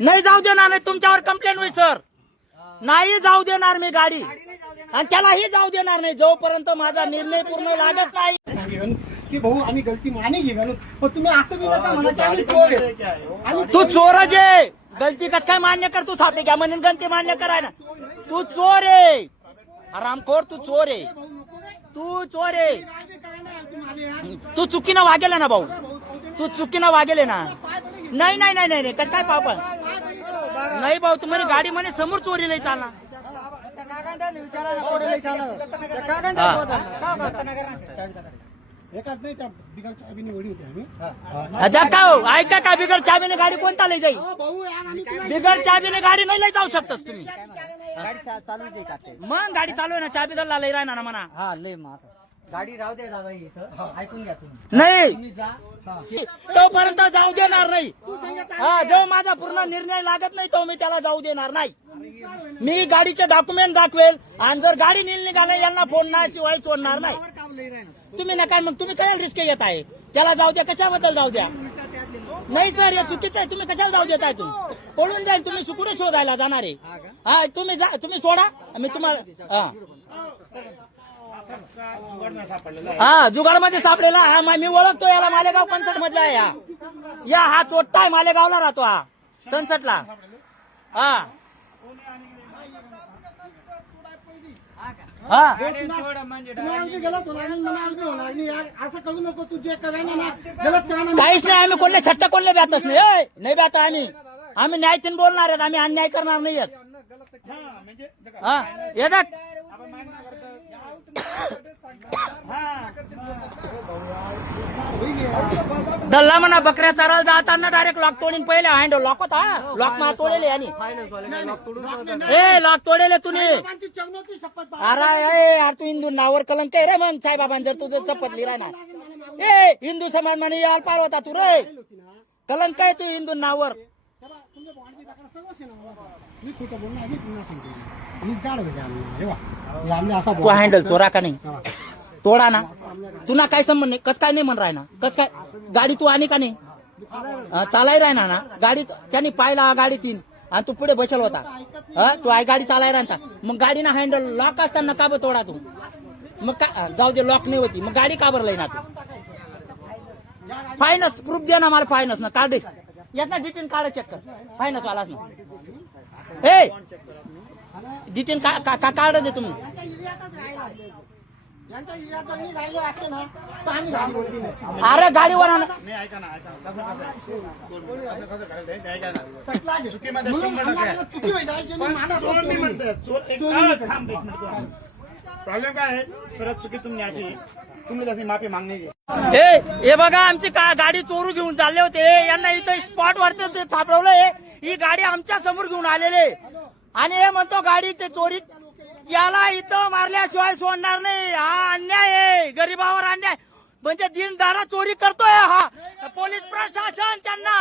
नाही जाऊ देणार नाही, तुमच्यावर कंप्लेंट होईल सर. नाही जाऊ देणार मी गाडी, आणि त्यालाही जाऊ देणार नाही जोपर्यंत माझा निर्णय पूर्ण लागत नाही. की भाऊ आम्ही गलती माने घे घालून, पण तुम्ही असं बी नका म्हणा की आम्ही चोर आहे. तू चोरच आहे. गलती कस काय मान्य कर, तू साथे घ्या म्हणून गलती मान्य कराय ना. तू चोर आहे आरामखोर, तू चोर आहे, तू चोर आहे. तू चुकीनं वागेल ना भाऊ, तू चुकीनं वागेल ना. नाही नाही नाही नाही कस काय पाप नाही भाऊ, तुम्हाला गाडी म्हणे समोर चोरी नाही चालणार. एकाच नाही त्या बिगर चाबीने वडी होती आम्ही. ऐका का, बिगर चाबीने गाडी कोणता लई जाईल? भाऊ यार आम्ही बिगर चाबीने गाडी नाही लई जाऊ शकतात तुम्ही. गाडी चालू आहे का ते? मग गाडी चालू आहे ना, चाबी दल्ला लई राहणार ना म्हणा. हा लय मग गाडी राहू दे दादा इथं, ऐकून घ्या तुम्ही. नाही तुम्ही जा. तोपर्यंत जाऊ देणार नाही. हा, जो माझा पूर्ण निर्णय लागत नाही तो मी त्याला जाऊ देणार नाही. मी गाडीचे डॉक्युमेंट दाखवेल, आणि जर गाडी नील निघाले यांना फोन नाही शिवाय सोडणार नाही. तुम्ही ना काय, मग तुम्ही काय रिस्क घेत आहे? त्याला जाऊ द्या, कशाबद्दल जाऊ द्या? नाही सर, हे चुकीचं आहे. तुम्ही कशाला जाऊ देताय? तुम्ही पळून जाईल, तुम्ही सुकुडे शोधायला जाणार आहे. हा, तुम्ही जा, तुम्ही सोडा, मी तुम्हाला हा जुगाड मध्ये सापडेला. हा मी ओळखतो याला, मालेगाव कन्सर्ट मधला आहे. या हा चोट्टा आहे, मालेगावला राहतो हा, कन्सर्टला. हा हा गलत होणार नाही यार, असं करू नको. तू जे करायला ना गलत करायला काहीच नाही. आम्ही कोणले छट्टा कोणले ब्यातच नाही. नाही ब्यात आम्ही न्यायतीन बोलणार आहेत. आम्ही अन्याय करणार नाही आहेत. हा येतात दल्ला म्हणा. बकऱ्या चारायला जाताना डायरेक्ट लॉक तोडून पहिले हँड लॉक होता. लॉक मला तोडेले आणि लॉक तोडेले तुम्ही. अरे यार, तू हिंदू नावावर कलंक आहे रे. मग साईबाबांनी जर तुझं शपथ लिहिला ना, हिंदू समाज म्हणे याल पार होता तू रे. कलंक आहे तू हिंदू नावावर. मी खोटं बोलणार नाही, पुन्हा सांगतो. मीच गाड होते असा तू हँडल चोरा का नाही? तोडा ना. तुला काय संबंध नाही. कस काय नाही म्हण राय ना? कस काय गाडी तू आणि का नाही चालाय राहणार ना गाडी? त्यांनी पाहिला गाडी तीन, आणि तू पुढे बसेल होता. तू आई गाडी चालाय राहता, मग गाडी ना हँडल लॉक असताना का बरं तोडा तू? मग का जाऊ दे, लॉक नाही होती, मग गाडी का बरं ना तू? फायनान्स प्रूफ दे ना मला. फायनान्स ना काढ, यात डिटेन काढ, चेक कर. फायनान्स वालाच ना. डिटेन काढ दे तुम्ही. अरे गाडीवर प्रॉब्लेम काय आहे? सरळ चुकी तुम्ही तशी माफी मागणे. हे बघा, आमची गाडी चोरू घेऊन चालले होते. यांना इथं स्पॉट वरती सापडवलंय. ही गाडी आमच्या समोर घेऊन आलेले, आणि हे म्हणतो गाडी ते चोरी. याला इथं मारल्याशिवाय सोडणार नाही. हा अन्याय आहे, गरीबावर अन्याय. म्हणजे दिनदारा चोरी करतोय हा पोलीस प्रशासन. त्यांना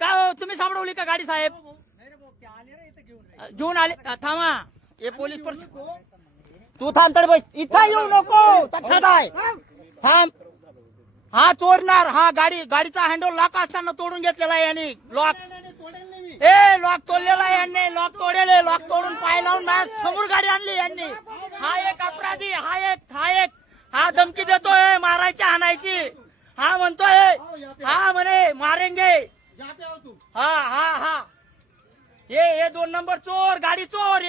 काय तुम्ही सापडवली का गाडी साहेब? घेऊन आले. थांबा, हे पोलीस प्रशासन. तू थांब तड बस, इथं येऊ नको. थांब. हा चोरणार. हा गाडीचा हँडल लॉक असताना तोडून घेतलेला आहे यांनी. लॉक लॉक तोडलेला आहे यांनी. लॉक तोडेले, लॉक तोडून पाय लावून माझ्या समोर गाडी आणली यांनी. हा एक अपराधी. हा धमकी देतोय मारायची, आणायची. हा म्हणतोय, हा म्हणे मारेंगे. हा हे 2 नंबर चोर, गाडी चोर.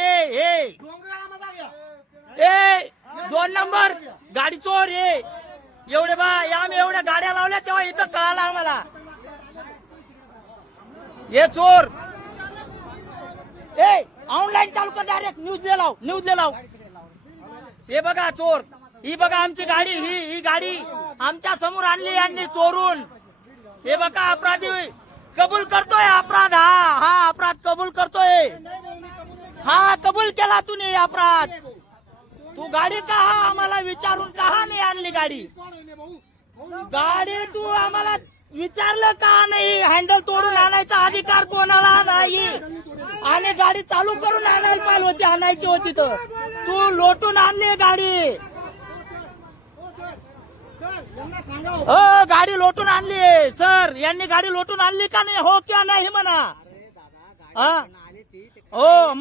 हे 2 नंबर गाडी चोर. एवढे आम्ही एवढ्या गाड्या लावल्या तेव्हा इथं कळालं आम्हाला हे चोर. ऑनलाईन चालू कर, डायरेक्ट न्यूज दे लाव. हे बघा चोर. ही बघा आमची गाडी. ही गाडी आमच्या समोर आणली यांनी चोरून. हे बघा अपराधी कबूल करतोय अपराध. हा अपराध कबूल करतोय. हा कबूल केला तूने अपराध. तू गाडी का आम्हाला विचारून का नाही आणली गाडी? गाडी तू आम्हाला विचारलं का नाही? हँडल तोडून आणायचा अधिकार कोणाला नाही, आणि गाडी चालू करून आणायला पाहिजे होती, आणायची होती तर तू लोटून आणली गाडी. गाडी लोटून आणली सर. यांनी गाडी लोटून आणली का नाही? हो किंवा नाही म्हणा. हा हो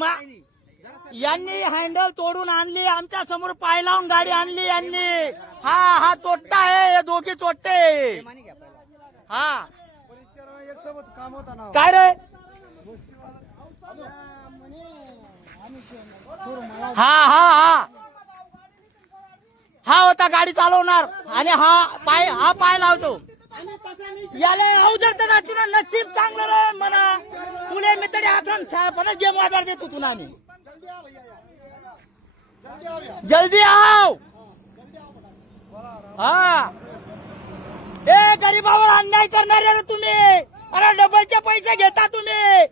यांनी हँडल तोडून आणली, आमच्या समोर पाय लावून गाडी आणली यांनी. हा चोट्टा आहे, हे दोघी चोट्टे. हा काय रे? हा होता गाडी चालवणार आणि हा पाय लावतो. याला अवजर ना तुला नसीब चांगलं रे म्हणा. तुले मी तरी आश्रम छापण गेम वाजार देतो तुला मी. जल्दी आओ. हा ए गरीबावर अन्याय करणारे रे तुम्ही. अरे डबलचे पैसे घेता तुम्ही.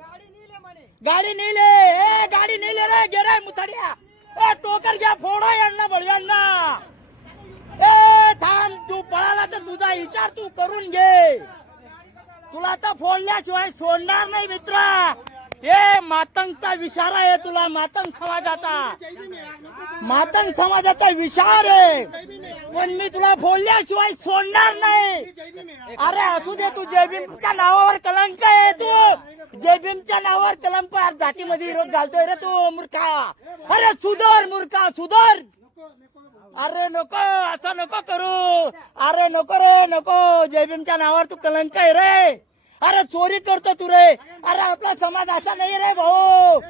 गाडी नेले, ए गाडी नेले रे. गे रे मुथड्या. ए टोकर घ्या, फोडा यांना बळव्यांना. ए थांब, तू पळाला तर तुझा विचार तू करून घे. तुला तर फोडल्याशिवाय सोडणार नाही मित्र. ए मातंगचा विचार आहे तुला, मातंग समाजाचा विचार आहे. पण मी तुला फोडल्याशिवाय सोडणार नाही. अरे असू दे, तू जयभीमच्या नावावर कलंक आहे. तू जयभीमच्या नावावर कलंक जातीमध्ये विरोध घालतोय रे तू मूर्खा. अरे सुधर मूर्खा, सुधर. अरे नको, असं नको करू. अरे नको रे, नको. जयभीमच्या नावावर तू कलंक आहे रे. अरे चोरी करतो तू रे. अरे आपला समाज असा नाही रे भाऊ.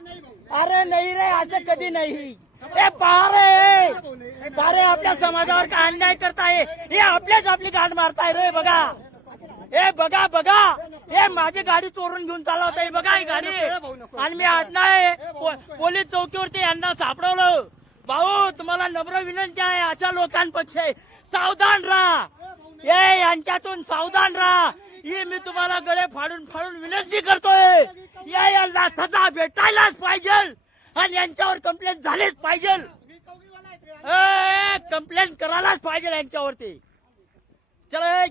अरे नाही रे, असं कधी नाही. ए पारे आपल्या समाजावर काय अन्याय करताय. हे आपल्याच आपली गाठ मारताय रे. बघा, ए बघा. हे माझी गाडी चोरून घेऊन चालला होता. बघा ही गाडी. आणि मी आज नाही पोलीस चौकीवरती यांना सापडवलं. भाऊ तुम्हाला नम्र विनंती आहे, अशा लोकांपेक्षा सावधान राहा. ए यांच्यातून सावधान राहा. ही मी तुम्हाला गळे फाडून विनंती करतोय. यांना सजा भेटायलाच पाहिजे आणि यांच्यावर कंप्लेंट झालीच पाहिजे. कंप्लेंट करायलाच पाहिजे यांच्यावरती. चला